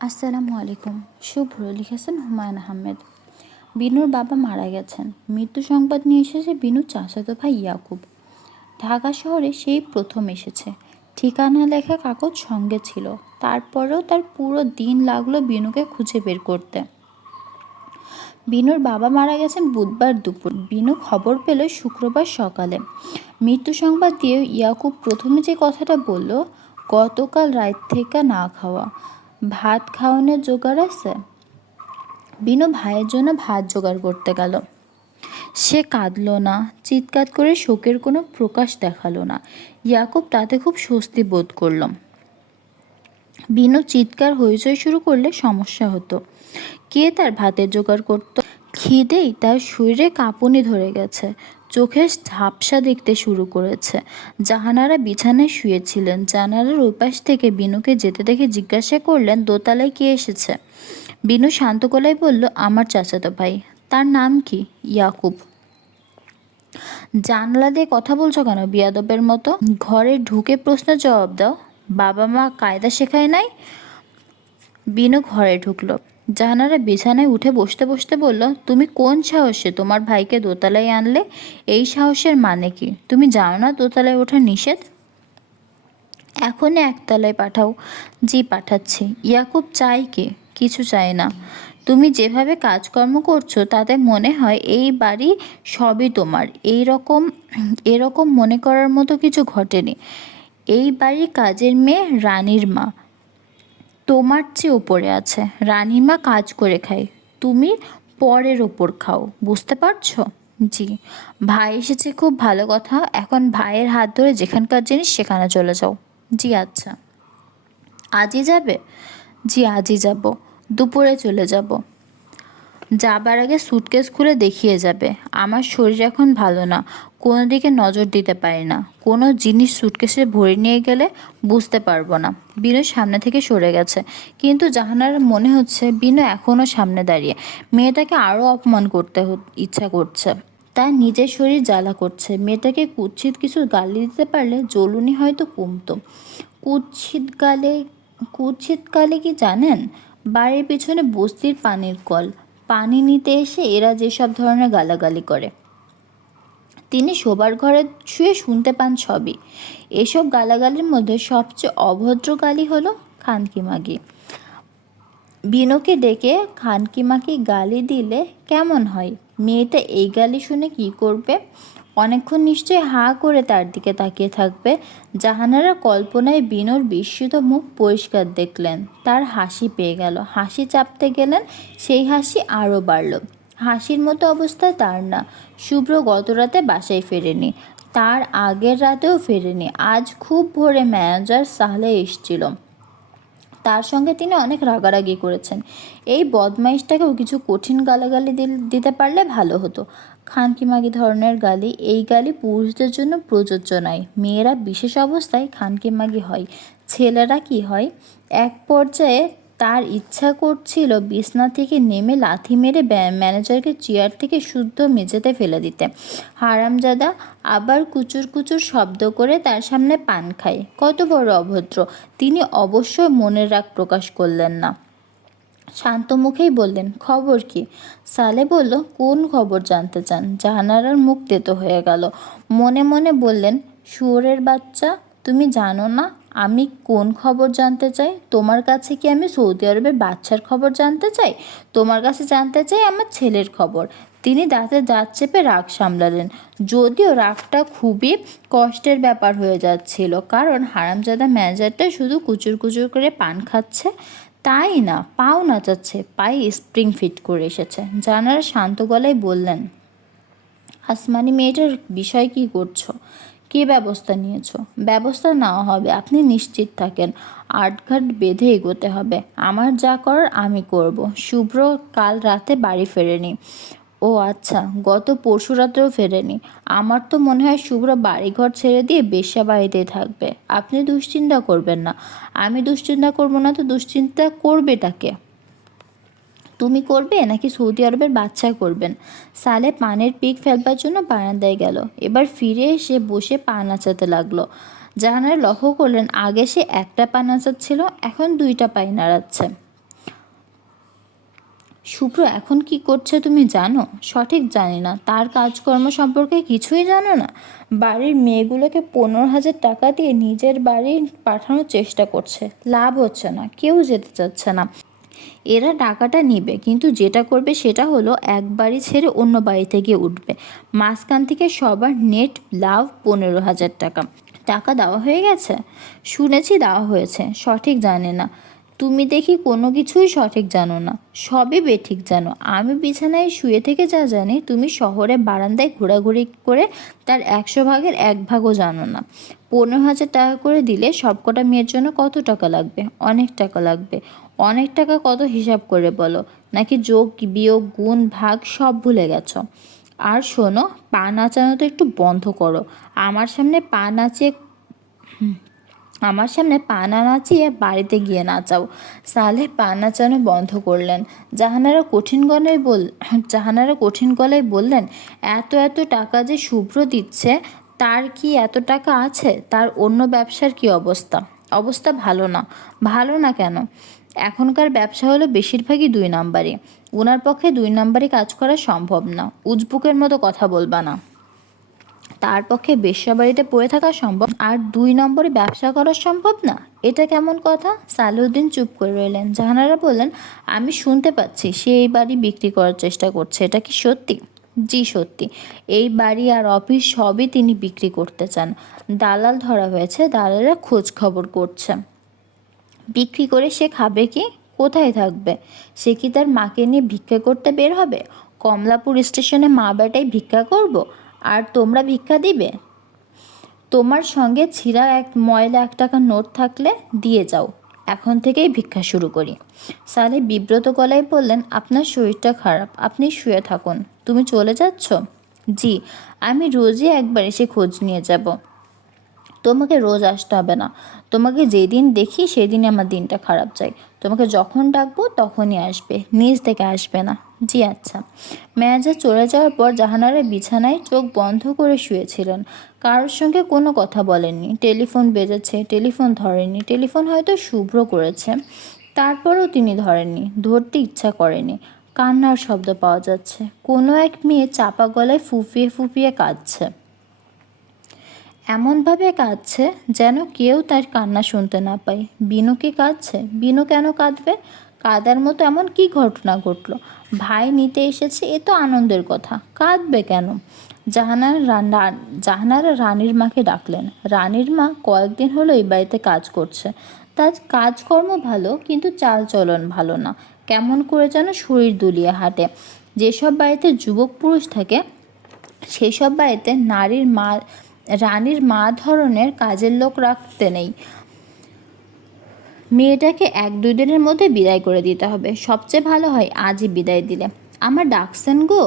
আসসালামু আলাইকুম। শুভ্র লিখেছেন হুমায়ুন আহমেদ। বিনুর বাবা মারা গেছেন। মৃত্যু সংবাদ নিয়ে এসেছে বিনুর চাচাতো ভাই ইয়াকুব। ঢাকা শহরে সেই প্রথম এসেছে। ঠিকানা লেখা কাগজ সঙ্গে ছিল। তারপরেও তার পুরো দিন লাগলো বিনুকে খুঁজে বের করতে। বিনুর বাবা মারা গেছেন বুধবার দুপুর। বিনু খবর পেল শুক্রবার সকালে। মৃত্যু সংবাদ দিয়ে ইয়াকুব প্রথমে যে কথাটা বলল, গতকাল রাত থেকে না খাওয়া, ভাত খাওয়ানোর জোগাড় আছে? বিনু ভাইয়ের জন্য ভাত জোগাড় করতে গেল। সে কাঁদল না, চিৎকার করে শোকের কোনো প্রকাশ দেখালো না। ইয়াকুব তাতে খুব স্বস্তি বোধ করল। বিনু চিৎকার হইচই শুরু করলে সমস্যা হতো। কে তার ভাতের জোগাড় করত? খিদেই তার শরীরে কাঁপুনি ধরে গেছে, চোখে ঝাপসা দেখতে শুরু করেছে। জাহানারা বিছানায় শুয়েছিলেন। জানালার ওই পাশ থেকে বিনুকে যেতে দেখে জিজ্ঞাসা করলেন, দোতলায় কে এসেছে? বিনু শান্ত গলায় বলল, আমার চাচাতো ভাই। তার নাম কি? ইয়াকুব। জানলা দিয়ে কথা বলছো কেন বিয়াদবের মতো? ঘরে ঢুকে প্রশ্নের জবাব দাও। বাবা মা কায়দা শেখায় নাই? বিনু ঘরে ঢুকলো। জাহানারা বিছানায় উঠে বসতে বসতে বলল, তুমি কোন সাহসে তোমার ভাইকে দোতলায় আনলে? এই সাহসের মানে কি? তুমি জানো না দোতলায় ওঠা নিষেধ? এখনই একতলায় পাঠাও। জি পাঠাচ্ছি। ইয়াকুব চাই কি? কিছু চাই না। তুমি যেভাবে কাজকর্ম করছো তাতে মনে হয় এই বাড়ি সবই তোমার। এরকম মনে করার মতো কিছু ঘটেনি। এই বাড়ির কাজের মেয়ে রানীর মা তোমার চেয়ে ওপরে আছে। রানীর মা কাজ করে খায়, তুমি পরের ওপর খাও। বুঝতে পারছো? জি। ভাই এসেছে খুব ভালো কথা। এখন ভাইয়ের হাত ধরে যেখানকার জিনিস সেখানে চলে যাও। জি আচ্ছা। আজই যাবে? জি আজই যাব। দুপুরে চলে যাব। যাবার আগে সুটকেস খুলে দেখিয়ে যাবে। আমার শরীর এখন ভালো না, কোনো দিকে নজর দিতে পারি না। কোনো জিনিস সুটকেসে ভরে নিয়ে গেলে বুঝতে পারবো না। বিনু সামনে থেকে সরে গেছে, কিন্তু জাহানার মনে হচ্ছে বিনু এখনও সামনে দাঁড়িয়ে। মেয়েটাকে আরও অপমান করতে ইচ্ছা করছে। তার নিজের শরীর জ্বালা করছে। মেয়েটাকে কুৎসিত কিছু গালি দিতে পারলে জ্বলুনি হয়তো কমতো। কুৎসিত গালে কুৎসিত গালে কি জানেন? বাড়ির পিছনে বস্তির পানির কল, পানি নিতে এসে এরা যেসব ধরনের গালাগালি করে তিনি শোবার ঘরে শুয়ে শুনতে পান সবই। এসব গালাগালির মধ্যে সবচেয়ে অভদ্র গালি হলো খানকিমাগি। বিনুকে ডেকে খানকিমাকি গালি দিলে কেমন হয়? মেয়েটা এই গালি শুনে কি করবে? অনেকক্ষণ নিশ্চয়ই হাঁ করে তার দিকে তাকিয়ে থাকবে। জাহানারা কল্পনায় বিনুর বিস্মিত মুখ পরিষ্কার দেখলেন। তার হাসি পেয়ে গেল। হাসি চাপতে গেলেন, সেই হাসি আরও বাড়ল। হাসির মতো অবস্থা তার না। শুভ্র গত রাতে বাসায় ফেরেনি, তার আগের রাতেও ফেরেনি। আজ খুব ভোরে ম্যানেজার সাহলে এসেছিল। তার সঙ্গে তিনি অনেক রাগারাগি করেছেন। এই বদমাইশটাকেও কিছু কঠিন গালাগালি দিতে পারলে ভালো হতো। খানকিমাগি ধরনের গালি, এই গালি পুরুষদের জন্য প্রযোজ্য নয়। মেয়েরা বিশেষ অবস্থায় খানকিমাগি হয়। ছেলেরা কি হয়? এক পর্যায়ে তার ইচ্ছা করছিল বিছনা থেকে নেমে লাথি মেরে ম্যানেজারকে চেয়ার থেকে শুদ্ধ মেঝেতে ফেলে দিতে। হারামজাদা আবার কুচুর কুচুর শব্দ করে তার সামনে পান খায়। কত বড় অভদ্র! তিনি অবশ্য মনের রাগ প্রকাশ করলেন না। শান্ত মুখেই বললেন, খবর কি? সালে বলল, কোন খবর জানতে চান? জাহানারার মুখ তেতো হয়ে গেল। মনে মনে বললেন, শুয়োরের বাচ্চা, তুমি জানো না আমি কোন খবর জানতে চাই? তোমার কাছে কি আমি সৌদি আরবের বাচ্চার খবর জানতে চাই? তোমার কাছে জানতে চাই আমার ছেলের খবর। তিনি দাঁতে দাঁত চেপে রাগ সামলালেন, যদিও রাগটা খুবই কষ্টের ব্যাপার হয়ে যাচ্ছিল। কারণ হারামজাদা ম্যানেজারটা শুধু কুচুর কুচুর করে পান খাচ্ছে তাই না, পাও নাচাচ্ছে, পায়ে স্প্রিং ফিট করে এসেছে। জানারা শান্ত গলায় বললেন, আসমানি মেয়েটার বিষয় কি করছো? কী ব্যবস্থা নিয়েছো? ব্যবস্থা নেওয়া হবে, আপনি নিশ্চিত থাকেন। আটঘাট বেঁধে এগোতে হবে। আমার যা করার আমি করব। শুভ্র কাল রাতে বাড়ি ফেরেনি। ও আচ্ছা, গত পরশু রাতেও ফেরেনি। আমার তো মনে হয় শুভ্র বাড়িঘর ছেড়ে দিয়ে বেশ্যা বাড়িতেই থাকবে। আপনি দুশ্চিন্তা করবেন না। আমি দুশ্চিন্তা করব না তো দুশ্চিন্তা করবেটাকে? তুমি করবে নাকি সৌদি আরবের বাচ্চা করবেন? সালে পানের পিক ফেলবার জন্য বারান্দায় গেল। এবার ফিরে এসে বসে পা নাচাতে লাগলো। জাহানারা লক্ষ্য করলেন, আগে সে একটা পা নাচাচ্ছিল, এখন দুইটা পাই নাড়াচ্ছে। শুভ্র এখন কি করছে তুমি জানো? সঠিক জানি না। তার কাজকর্ম সম্পর্কে কিছুই জানো না? বাড়ির মেয়েগুলোকে 15,000 টাকা দিয়ে নিজের বাড়ি পাঠানোর চেষ্টা করছে, লাভ হচ্ছে না, কেউ যেতে চাচ্ছে না। এরা টাকাটা নিবে, কিন্তু যেটা করবে সেটা হলো এক বাড়ি ছেড়ে অন্য বাড়িতে গিয়ে উঠবে। মাঝখান থেকে সবার নেট লাভ 15,000 টাকা। টাকা দেওয়া হয়ে গেছে? শুনেছি দেওয়া হয়েছে, সঠিক জানি না। তুমি দেখি কোনো কিছুই সঠিক জানো না, সবই বেঠিক জানো। আমি বিছানায় শুয়ে থেকে যা জানি, তুমি শহরে বারান্দায় ঘোরাঘুরি করে তার 100 ভাগের 1 ভাগও জানো না। 15,000 টাকা করে দিলে সবকটা মেয়ের জন্য কত টাকা লাগবে? অনেক টাকা লাগবে। অনেক টাকা কত হিসাব করে বলো, নাকি যোগ বিয়োগ গুণ ভাগ সব ভুলে গেছো? আর শোনো, পা নাচানো তো একটু বন্ধ করো। আমার সামনে পা নাচিয়ে আমার সামনে পা না নাচিয়ে বাড়িতে গিয়ে নাচাও। সালেহ পা নাচানো বন্ধ করলেন। জাহানারা কঠিন গলায় বললেন, এত এত টাকা যে শুভ্র দিচ্ছে, তার কি এত টাকা আছে? তার অন্য ব্যবসার কি অবস্থা? অবস্থা ভালো না। ভালো না কেন? এখনকার ব্যবসা হলো বেশিরভাগই 2 নাম্বারই। ওনার পক্ষে 2 নাম্বারই কাজ করা সম্ভব না। উজবুকের মতো কথা বলবা না। তার পক্ষে বেশ্যাবাড়িতে পড়ে থাকা সম্ভব, আর 2 নম্বরে ব্যবসা করা সম্ভব না? এটা কেমন কথা? সালেউদ্দিন চুপ করে রইলেন। জাহানারা বললেন, আমি শুনতে পাচ্ছি সে এই বাড়ি বিক্রি করার চেষ্টা করছে। এটা কি সত্যি? জি সত্যি। এই বাড়ি আর অফিস সবই তিনি বিক্রি করতে চান। দালাল ধরা হয়েছে, দালালরা খোঁজ খবর করছে। বিক্রি করে সে খাবে কি? কোথায় থাকবে? সে কি তার মাকে নিয়ে ভিক্ষা করতে বের হবে? কমলাপুর স্টেশনে মা বেটাই ভিক্ষা করব, আর তোমরা ভিক্ষা দিবে? তোমার সঙ্গে ছিঁড়া ময়লা 1 টাকার নোট থাকলে দিয়ে যাও, এখন থেকেই ভিক্ষা শুরু করি। সালে বিব্রত গলায় বললেন, আপনার শরীরটা খারাপ, আপনি শুয়ে থাকুন। তুমি চলে যাচ্ছ? জি, আমি রোজই একবার এসে খোঁজ নিয়ে যাব। তোমাকে রোজ আসতে হবে না। তোমাকে যেদিন দেখি সেদিনই আমার দিনটা খারাপ যায়। তোমাকে যখন ডাকবো তখনই আসবে, নিজ থেকে আসবে না। জি আচ্ছা। ম্যানেজার চলে যাওয়ার পর জাহানারা বিছানায় চোখ বন্ধ করে শুয়েছিলেন। কারোর সঙ্গে কোনো কথা বলেননি। টেলিফোন বেজেছে, টেলিফোন ধরেননি। টেলিফোন হয়তো শুভ্র করেছে, তারপরেও তিনি ধরেননি, ধরতে ইচ্ছা করেনি। কান্নার শব্দ পাওয়া যাচ্ছে। কোনো এক মেয়ে চাপা গলায় ফুঁপিয়ে ফুঁপিয়ে কাঁদছে। এমনভাবে কাঁদছে যেন কেউ তার কান্না শুনতে না পায়। বিনু কি কাঁদছে? বিনু কেন কাঁদবে? কাঁদার মতো এমন কি ঘটনা ঘটলো? ভাই নিতে এসেছে, এ তো আনন্দের কথা, কাঁদবে কেন? জাহানারা রানীর মাকে ডাকলেন। রানীর মা কয়েকদিন হলো এই বাড়িতে কাজ করছে। তার কাজকর্ম ভালো, কিন্তু চালচলন ভালো না। কেমন করে যেন শরীর দুলিয়ে হাঁটে। যেসব বাড়িতে যুবক পুরুষ থাকে, সেসব বাড়িতে রানীর মা ধরনের কাজের লোক রাখতে নেই। মেয়েটাকে 1-2 দিনের মধ্যে বিদায় করে দিতে হবে। সবচেয়ে ভালো হয় আজই বিদায় দিলে। আমার ডাকছেন গো?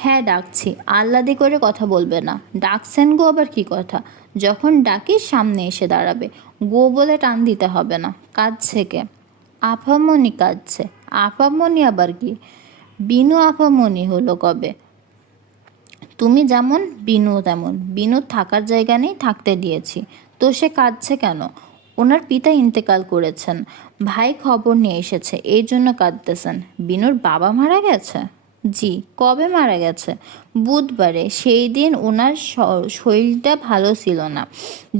হ্যাঁ ডাকছি, আহ্লাদে করে কথা বলবে না। ডাকছেন গো আবার কি কথা? যখন ডাকি সামনে এসে দাঁড়াবে। গো বলে টান দিতে হবে না। কাঁদছে কে? আপামনি কাঁদছে। আপামনি আবার কি? বিনু আপামনি হলো কবে? তুমি যেমন বিনু তেমন। বিনুর থাকার জায়গা নেই, থাকতে দিয়েছি। তো সে কাঁদছে কেন? ওনার পিতা ইন্তেকাল করেছেন, ভাই খবর নিয়ে এসেছে, এই জন্য কাঁদতেছেন। বিনুর বাবা মারা গেছে? জি। কবে মারা গেছে? বুধবারে। সেই দিন ওনার শরীরটা ভালো ছিল না।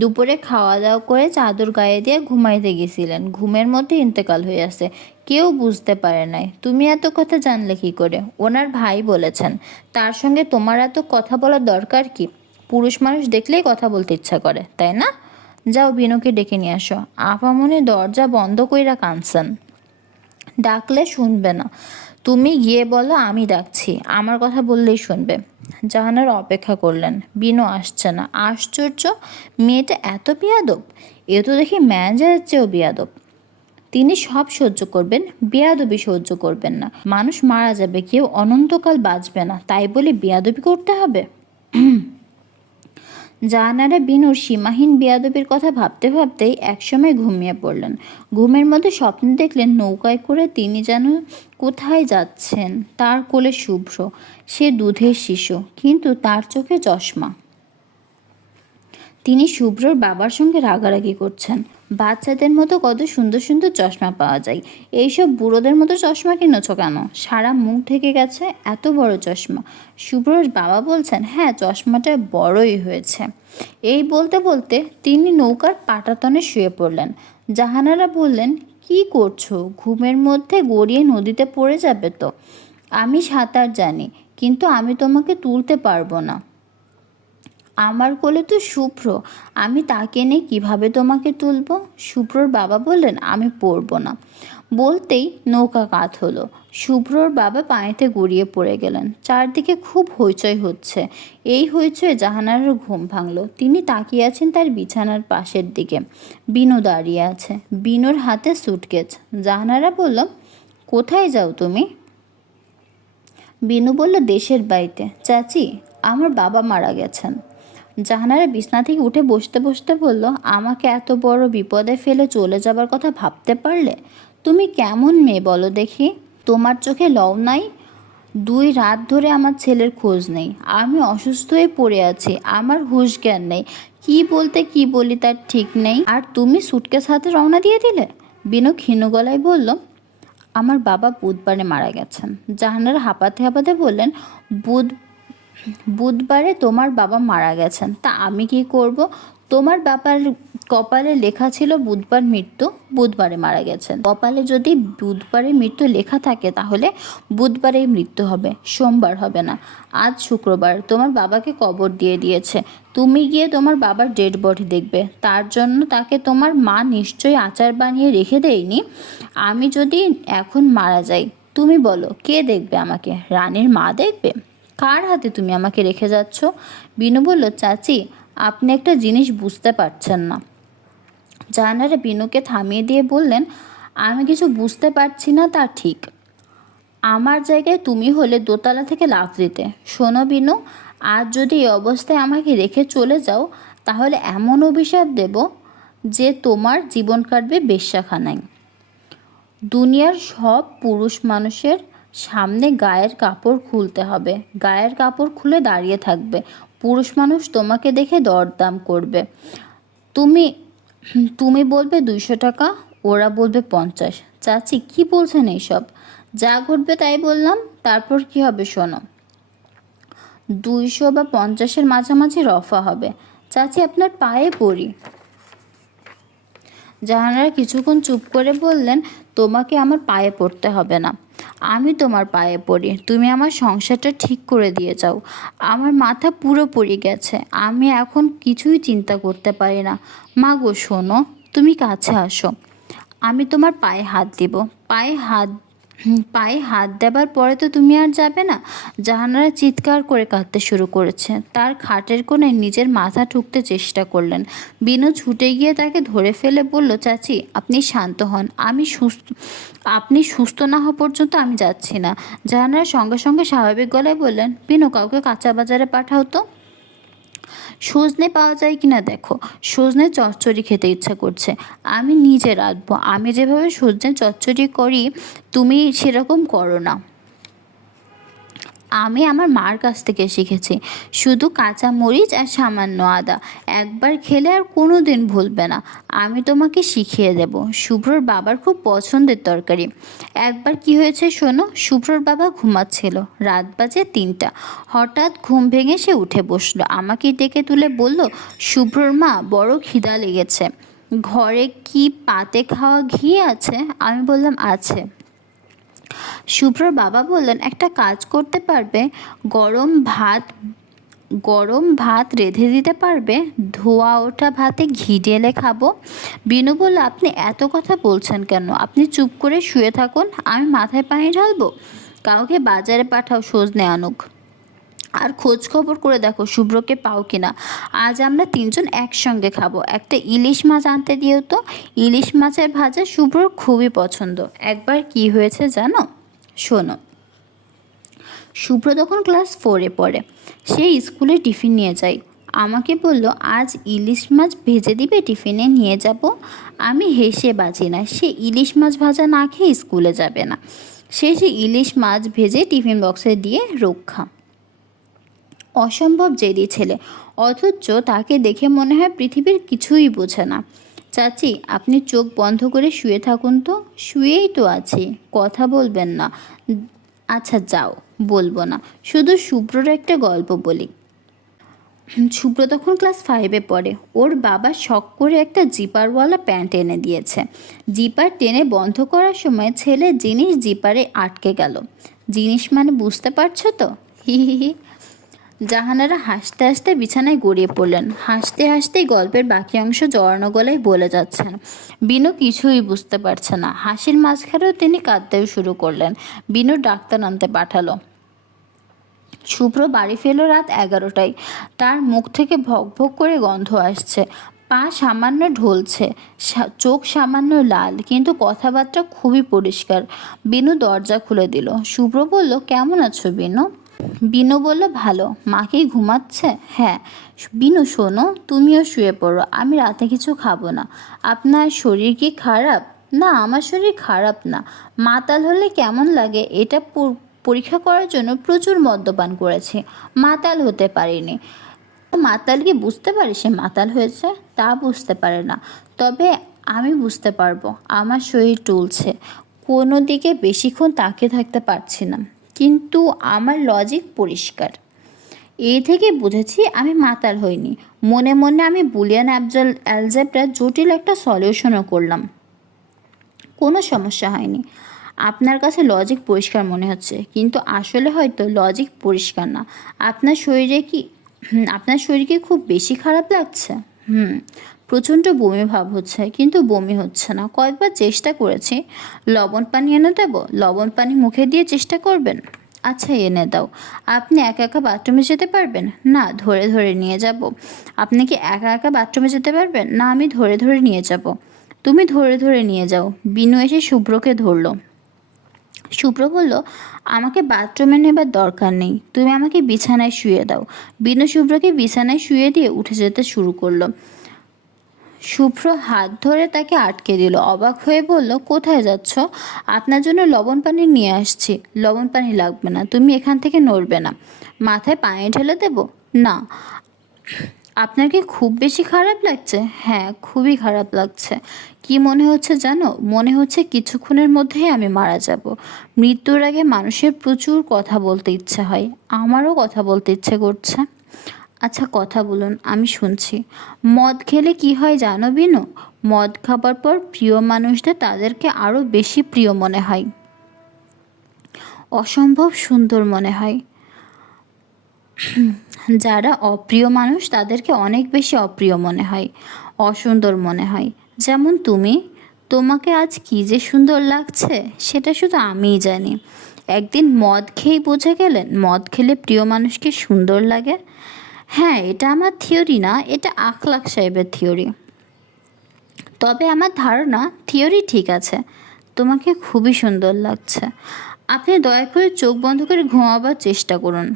দুপুরে খাওয়া দাওয়া করে চাদর গায়ে দিয়ে ঘুমাইতে গেছিলেন, ঘুমের মধ্যে ইন্তেকাল হয়ে আছে। কেউ বুঝতে পারে নাই। তুমি এত কথা জানলে কি করে? ওনার ভাই বলেছেন। তার সঙ্গে তোমার এত কথা বলার দরকার কি? পুরুষ মানুষ দেখলেই কথা বলতে ইচ্ছা করে, তাই না? যাও বিনুকে ডেকে নিয়ে আসো। আপামনি দরজা বন্ধ কইরা কাঁদছেন। ডাকলে শুনবে না। তুমি গিয়ে বলো আমি ডাকছি, আমার কথা বললেই শুনবে। জাহানারা অপেক্ষা করলেন। বিনু আসছে না। আশ্চর্য, মেয়েটা এত বেয়াদব! এ তো দেখি ম্যানেজারের চেয়েও বেয়াদব। তিনি সব সহ্য করবেন, বেয়াদবি সহ্য করবেন না। মানুষ মারা যাবে, কেউ অনন্তকাল বাঁচবে না, তাই বলে বেয়াদবি করতে হবে? জাহানারা বিনুর সীমাহীন বেয়াদবির কথা ভাবতে ভাবতেই একসময় ঘুমিয়ে পড়লেন। ঘুমের মধ্যে স্বপ্ন দেখলেন নৌকায় করে তিনি যেন কোথায় যাচ্ছেন। তার কোলে শুভ্র, সে দুধের শিশু, কিন্তু তার চোখে চশমা। তিনি শুভ্রর বাবার সঙ্গে রাগারাগি করছেন। বাচ্চাদের মতো কত সুন্দর সুন্দর চশমা পাওয়া যায়, এইসব বুড়োদের মতো চশমা কিনেছো কেন? সারা মুখ ঢেকে গেছে, এত বড় চশমা। শুভ্রর বাবা বলছেন, হ্যাঁ চশমাটা বড়ই হয়েছে। এই বলতে বলতে তিনি নৌকার পাটাতনে শুয়ে পড়লেন। জাহানারা বললেন, কি করছো? ঘুমের মধ্যে গড়িয়ে নদীতে পড়ে যাবে তো। আমি সাঁতার জানি, কিন্তু আমি তোমাকে তুলতে পারবো না। আমার কোলে তো শুভ্র, আমি তাকে নিয়ে কীভাবে তোমাকে তুলব? শুভ্রর বাবা বললেন, আমি পড়ব না। বলতেই নৌকা কাত হলো। শুভ্রর বাবা পানিতে গড়িয়ে পড়ে গেলেন। চারদিকে খুব হইচই হচ্ছে। এই হইচয়ে জাহানারার ঘুম ভাঙল। তিনি তাকিয়ে আছেন তার বিছানার পাশের দিকে। বিনু দাঁড়িয়ে আছে, বিনুর হাতে সুটকেস। জাহানারা বলল, কোথায় যাও তুমি? বিনু বলল, দেশের বাড়িতে। চাচি, আমার বাবা মারা গেছেন। জাহানারা বিছনা থেকে উঠে বসতে বসতে বলল, আমাকে এত বড় বিপদে ফেলে চলে যাবার কথা ভাবতে পারলে? তুমি কেমন মেয়ে বলো দেখি? তোমার চোখে লও নাই? 2 রাত ধরে আমার ছেলের খোঁজ নেই। আমি অসুস্থ হয়ে পড়ে আছি, আমার হুঁশ জ্ঞান নেই। কি বলতে কি বলি তার ঠিক নেই, আর তুমি সুটকেস হাতে রওনা দিয়ে দিলে। বিনু ক্ষীণ গলায় বলল, আমার বাবা বুধবারে মারা গেছেন। জাহানারা হাঁপাতে হাঁপাতে বললেন, বুধ বুধবারে তোমার বাবা মারা গেছেন, তা আমি কি করব? তোমার বাবার কপালে লেখা ছিল বুধবার মৃত্যু, বুধবারে মারা গেছেন। কপালে যদি বুধবারে মৃত্যু লেখা থাকে তাহলে বুধবারেই মৃত্যু হবে, সোমবার হবে না। আজ শুক্রবার, তোমার বাবাকে কবর দিয়ে দিয়েছে। তুমি গিয়ে তোমার বাবার ডেড বডি দেখবে। তার জন্য তাকে তোমার মা নিশ্চয়ই আচার বানিয়ে রেখে দেয়নি। আমি যদি এখন মারা যাই, তুমি বলো কে দেখবে আমাকে? রানীর মা দেখবে? কার হাতে তুমি আমাকে রেখে যাচ্ছ? বিনু বলল, চাচি, আপনি একটা জিনিস বুঝতে পারছেন না। জাহানারা বিনুকে থামিয়ে দিয়ে বললেন, আমি কিছু বুঝতে পারছি না তা ঠিক। আমার জায়গায় তুমি হলে দোতলা থেকে লাফ দিতে। শোনো বিনু, আজ যদি এই অবস্থায় আমাকে রেখে চলে যাও, তাহলে এমন অভিশাপ দেব যে তোমার জীবন কাটবে বেশ্যাখানায়। দুনিয়ার সব পুরুষ মানুষের সামনে গায়ের কাপড় খুলতে হবে, গায়ের কাপড় খুলে দাঁড়িয়ে থাকবে। পুরুষ মানুষ তোমাকে দেখে দরদাম করবে। তুমি তুমি বলবে 200 টাকা, ওরা বলবে 50। চাচি, কি বলছেন এইসব? যা ঘটবে তাই বললাম, তারপর কি হবে শোনো। 200 বা 50-এর মাঝামাঝি রফা হবে। চাচি, আপনার পায়ে পড়ি। জাহানারা কিছুক্ষণ চুপ করে বললেন, তোমাকে আমার পায়ে পড়তে হবে না, আমি তোমার পায়ে পড়ি। তুমি আমার সংসারটা ঠিক করে দিয়ে যাও। আমার মাথা পুরোপুরি গেছে, আমি এখন কিছুই চিন্তা করতে পারি না। মা গো শোনো, তুমি কাছে আসো, আমি তোমার পায়ে হাত দিব। পায়ে হাত দেবার পরে তো তুমি আর যাবে না। জাহানারা চিৎকার করে কাঁদতে শুরু করেছে। তার খাটের কোণে নিজের মাথা ঠুকতে চেষ্টা করলেন। বিনু ছুটে গিয়ে তাকে ধরে ফেলে বলল, চাচি, আপনি শান্ত হন, আপনি সুস্থ না হওয়া পর্যন্ত আমি যাচ্ছি না। জাহানারা সঙ্গে সঙ্গে স্বাভাবিক গলায় বললেন, বিনু, কাউকে কাঁচা বাজারে পাঠাও তো। সজনে পাওয়া যায় কিনা দেখো, সজনে চচ্চড়ি খেতে ইচ্ছা করছে। আমি নিজে রাঁধবো। আমি যেভাবে সজনে চচ্চড়ি করি তুমি সেরকম করো না। আমি আমার মার কাছ থেকে শিখেছি। শুধু কাঁচা মরিচ আর সামান্য আদা, একবার খেলে আর কোনো দিন ভুলবে না। আমি তোমাকে শিখিয়ে দেব। শুভ্রর বাবার খুব পছন্দের তরকারি। একবার কি হয়েছে শোনো। শুভ্রর বাবা ঘুমাচ্ছিল, রাত বাজে 3টা। হঠাৎ ঘুম ভেঙে সে উঠে বসলো, আমাকে ডেকে তুলে বলল, শুভ্রর মা, বড় খিদা লেগেছে, ঘরে কি পাতে খাওয়া ঘি আছে? আমি বললাম, আছে। শুভ্রর বাবা বললেন, একটা কাজ করতে পারবে? গরম ভাত গরম ভাত রেঁধে দিতে পারবে? ধোয়া ওঠা ভাতে ঘি ঢেলে খাবো। বিনু বলল, আপনি এত কথা বলছেন কেন? আপনি চুপ করে শুয়ে থাকুন, আমি মাথায় পানি ঢালবো। কাউকে বাজারে পাঠাও, সজনে আনুক। আর খোঁজ খবর করে দেখো শুভ্রকে পাও কিনা। আজ আমরা 3জন একসঙ্গে খাবো। একটা ইলিশ মাছ আনতে দিও তো। ইলিশ মাছের ভাজা শুভ্রর খুবই পছন্দ। একবার কি হয়েছে জানো? শোনো। শুভ্র তখন ক্লাস 4-এ পড়ে। সে স্কুলে টিফিন নিয়ে যায়। আমাকে বলল, আজ ইলিশ মাছ ভেজে দিবে, টিফিনে নিয়ে যাব। আমি হেসে বাঁচি না, সে ইলিশ মাছ ভাজা না খেয়ে স্কুলে যাবে না। সে ইলিশ মাছ ভেজে টিফিন বক্সে দিয়ে রক্ষা। অসম্ভব জেদি ছেলে, অথচ তাকে দেখে মনে হয় পৃথিবীর কিছুই বোঝে না। চাচি, আপনি চোখ বন্ধ করে শুয়ে থাকুন তো। শুয়েই তো আছি, কথা বলবেন না? আচ্ছা যাও, বলবো না, শুধু শুভ্রর একটা গল্প বলি। শুভ্র তখন ক্লাস 5-এ পড়ে। ওর বাবা শখ করে একটা জিপারওয়ালা প্যান্ট এনে দিয়েছে। জিপার টেনে বন্ধ করার সময় ছেলের জিনিস জিপারে আটকে গেল। জিনিস মানে বুঝতে পারছো তো? হি হি হি। জাহানারা হাসতে হাসতে বিছানায় গড়িয়ে পড়লেন। হাসতে হাসতেই গল্পের বাকি অংশ জড়ানো গলায় বলে যাচ্ছেন। বিনু কিছুই বুঝতে পারছে না। হাসির মাঝখানেও তিনি কাঁদতেও শুরু করলেন। বিনু ডাক্তার আনতে পাঠালো। শুভ্র বাড়ি ফেরল রাত 11টায়। তার মুখ থেকে ভক ভক করে গন্ধ আসছে, পা সামান্য ঢলছে, চোখ সামান্য লাল, কিন্তু কথাবার্তা খুবই পরিষ্কার। বিনু দরজা খুলে দিল। শুভ্র বলল, কেমন আছো বিনু? বিনু বলল, ভালো। মা কি ঘুমাচ্ছে? হ্যাঁ। বিনু শোনো, তুমিও শুয়ে পড়ো, আমি রাতে কিছু খাবো না। আপনার শরীর কি খারাপ? না, আমার শরীর খারাপ না। মাতাল হলে কেমন লাগে এটা পরীক্ষা করার জন্য প্রচুর মদ্যপান করেছি, মাতাল হতে পারিনি। মাতাল কি বুঝতে পারে সে মাতাল হয়েছে? তা বুঝতে পারে না। তবে আমি বুঝতে পারবো, আমার শরীর টুলছে, কোনো দিকে বেশিক্ষণ তাকিয়ে থাকতে পারছি না। কিন্তু আমার লজিক পরিষ্কার। এই থেকে বুঝেছি আমি মাতাল হইনি। মনে মনে আমি বুলিয়ান অ্যালজেব্রা জটিল একটা সলিউশনও করলাম, কোনো সমস্যা হয়নি। আপনার কাছে লজিক পরিষ্কার মনে হচ্ছে, কিন্তু আসলে হয়তো লজিক পরিষ্কার না। আপনার শরীরকে খুব বেশি খারাপ লাগছে? প্রচণ্ড বমি ভাব হচ্ছে, কিন্তু বমি হচ্ছে না। কয়েকবার চেষ্টা করেছি। লবণ পানি এনে দেবো? লবণ পানি মুখে দিয়ে চেষ্টা করবেন? আচ্ছা, এনে দাও। আপনি একা একা বাথরুমে যেতে পারবেন? না, ধরে ধরে নিয়ে যাব। আপনি কি একা একা বাথরুমে যেতে পারবেন? না, আমি ধরে ধরে নিয়ে যাব। তুমি ধরে ধরে নিয়ে যাও। বিনু এসে শুভ্রকে ধরল। শুভ্র বলল, আমাকে বাথরুমে নেবার দরকার নেই, তুমি আমাকে বিছানায় শুয়ে দাও। বিনু শুভ্রকে বিছানায় শুয়ে দিয়ে উঠে যেতে শুরু করলো। শুভ্র হাত ধরে তাকে আটকে দিল। অবাক হয়ে বলল, কোথায় যাচ্ছ? আপনার জন্য লবণ পানি নিয়ে আসছি। লবণ পানি লাগবে না, তুমি এখান থেকে নড়বে না। মাথায় পানি ঢেলে দেব? না। আপনার কি খুব বেশি খারাপ লাগছে? হ্যাঁ, খুবই খারাপ লাগছে। কি মনে হচ্ছে জানো? মনে হচ্ছে কিছুক্ষণের মধ্যেই আমি মারা যাব। মৃত্যুর আগে মানুষের প্রচুর কথা বলতে ইচ্ছে হয়। আমারও কথা বলতে ইচ্ছে করছে। আচ্ছা, কথা বলুন, আমি শুনছি। মদ খেলে কি হয় জানো বিনু? মদ খাবার পর প্রিয় মানুষদের তাদেরকে আরও বেশি প্রিয় মনে হয়, অসম্ভব সুন্দর মনে হয়। যারা অপ্রিয় মানুষ তাদেরকে অনেক বেশি অপ্রিয় মনে হয়, অসুন্দর মনে হয়। যেমন তুমি, তোমাকে আজ কী যে সুন্দর লাগছে সেটা শুধু আমিই জানি। একদিন মদ খেয়েই বুঝে গেলেন মদ খেলে প্রিয় মানুষকে সুন্দর লাগে। হ্যাঁ, এটা আমার থিওরি না, এটা আখলাক সাহেবের থিওরি। তবে আমার ধারণা থিওরি ঠিক আছে। তোমাকে খুবই সুন্দর লাগছে। আপনি দয়া করে চোখ বন্ধ করে ঘুমাবার চেষ্টা করুন।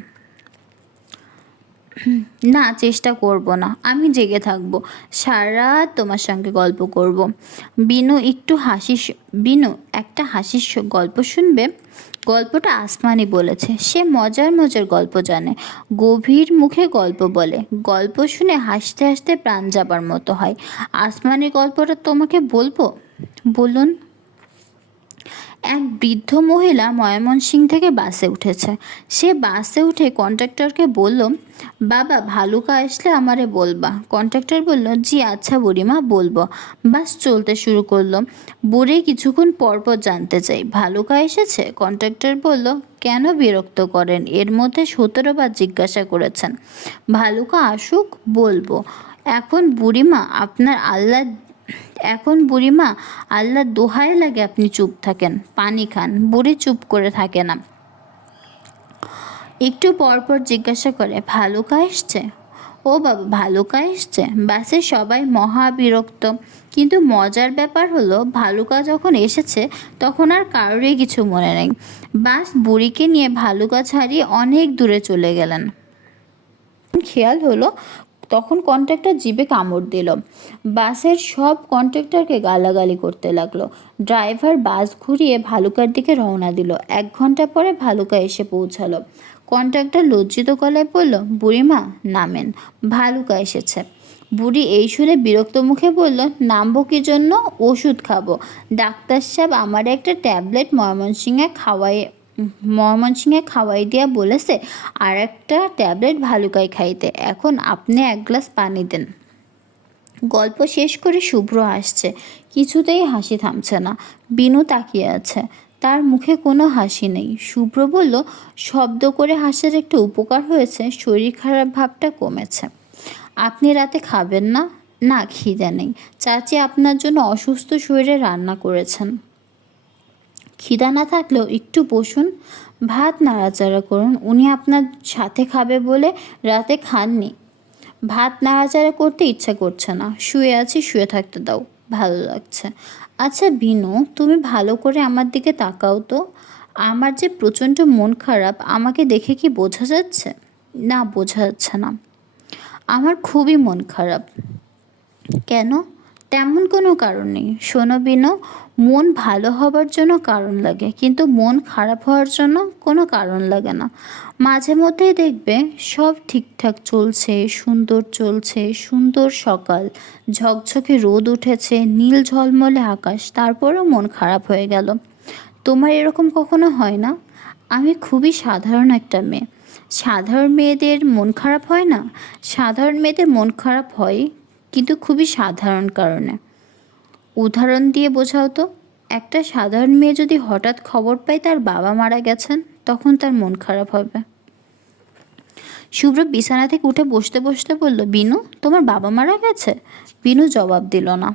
না, চেষ্টা করব না, আমি জেগে থাকবো, সারা রাত তোমার সঙ্গে গল্প করব। বিনু একটা হাসির গল্প শুনবে? গল্পটা আসমানি বলেছে। সে মজার মজার গল্প জানে, গভীর মুখে গল্প বলে। গল্প শুনে হাসতে হাসতে প্রাণ যাবার মতো হয়। আসমানি গল্পটা তোমাকে বলবো? বলুন। এক বৃদ্ধ মহিলা ময়মনসিংহ থেকে বাসে উঠেছে। সে বাসে উঠে কন্ডাক্টরকে বলল, বাবা, ভালুকা আসলে আমারে বলবা। কন্ডাক্টর বলল, জি আচ্ছা বুড়িমা, বলবো। বাস চলতে শুরু করলো। বুড়ি কিছুক্ষণ পরপর জানতে চাই, ভালুকা এসেছে? কন্ডাক্টর বলল, কেন বিরক্ত করেন? এর মধ্যে 17 বার জিজ্ঞাসা করেছেন। ভালুকা আসুক, বলবো। এখন বুড়িমা আল্লাহ দোহাই লাগে আপনি চুপ থাকেন, পানি খান। বুড়ি চুপ করে থাকে না, একটু পর পর জিজ্ঞাসা করে, ভালুকা এসছে? ও বাবা, ভালুকা এসছে? বাসে সবাই মহা বিরক্ত। কিন্তু মজার ব্যাপার হলো, ভালুকা যখন এসেছে তখন আর কারোরই কিছু মনে নেই। বাস বুড়িকে নিয়ে ভালুকা ছাড়িয়ে অনেক দূরে চলে গেলেন। খেয়াল হলো, তখন কন্ট্রাক্টর জিভে কামড় দিল। বাসের সব কন্ট্রাক্টরকে গালাগালি করতে লাগলো। ড্রাইভার বাস ঘুরিয়ে ভালুকার দিকে রওনা দিল। 1 ঘন্টা পরে ভালুকা এসে পৌঁছালো। কন্ট্রাক্টর লজ্জিত গলায় বলল, বুড়িমা নামেন, ভালুকা এসেছে। বুড়ি এই শুনে বিরক্ত মুখে বলল, নামবো কি জন্য? ওষুধ খাবো। ডাক্তার সাহেব আমার একটা ট্যাবলেট ময়মনসিংহে খাওয়াই দিয়া বলেছে আর একটা ট্যাবলেট ভালুকায় খাইতে। এখন আপনি এক গ্লাস পানি দেন। গল্প শেষ করে শুভ্র হাসছে, কিছুতেই হাসি থামছে না। বিনু তাকিয়ে আছে, তার মুখে কোনো হাসি নেই। শুভ্র বলল, শব্দ করে হাসার একটু উপকার হয়েছে, শরীর খারাপ ভাবটা কমেছে। আপনি রাতে খাবেন না? না, খিদে নেই। চাচি আপনার জন্য অসুস্থ শরীরে রান্না করেছেন। খিদা না থাকলেও একটু বসুন, ভাত নাড়াচাড়া করুন। উনি আপনার সাথে খাবে বলে রাতে খাননি। ভাত নাড়াচাড়া করতে ইচ্ছা করছে না, শুয়ে আছি, শুয়ে থাকতে দাও, ভালো লাগছে। আচ্ছা বিনু, তুমি ভালো করে আমার দিকে তাকাও তো। আমার যে প্রচণ্ড মন খারাপ, আমাকে দেখে কি বোঝা যাচ্ছে? না, বোঝা যাচ্ছে না। আমার খুবই মন খারাপ। কেন? তেমন কোনো কারণ নেই। শোনো বিনু, মন ভালো হবার জন্য কারণ লাগে, কিন্তু মন খারাপ হওয়ার জন্য কোনো কারণ লাগে না। মাঝে মধ্যেই দেখবে সব ঠিকঠাক চলছে, সুন্দর চলছে, সুন্দর সকাল, ঝকঝকে রোদ উঠেছে, নীল ঝলমলে আকাশ, তারপরেও মন খারাপ হয়ে গেল। তোমার এরকম কখনো হয় না? আমি খুবই সাধারণ একটা মেয়ে। সাধারণ মেয়েদের মন খারাপ হয় না? সাধারণ মেয়েদের মন খারাপ হয়, কিন্তু খুবই সাধারণ কারণে। উদাহরণ দিয়ে বোঝাও তো। একটা সাধারণ মেয়ে যদি হঠাৎ খবর পায় তার বাবা মারা গেছেন, তখন তার মন খারাপ হবে। শুভ্র বিছানা থেকে উঠে বসতে বসতে বলল, বিনু, তোমার বাবা মারা গেছে? বিনু জবাব দিল না।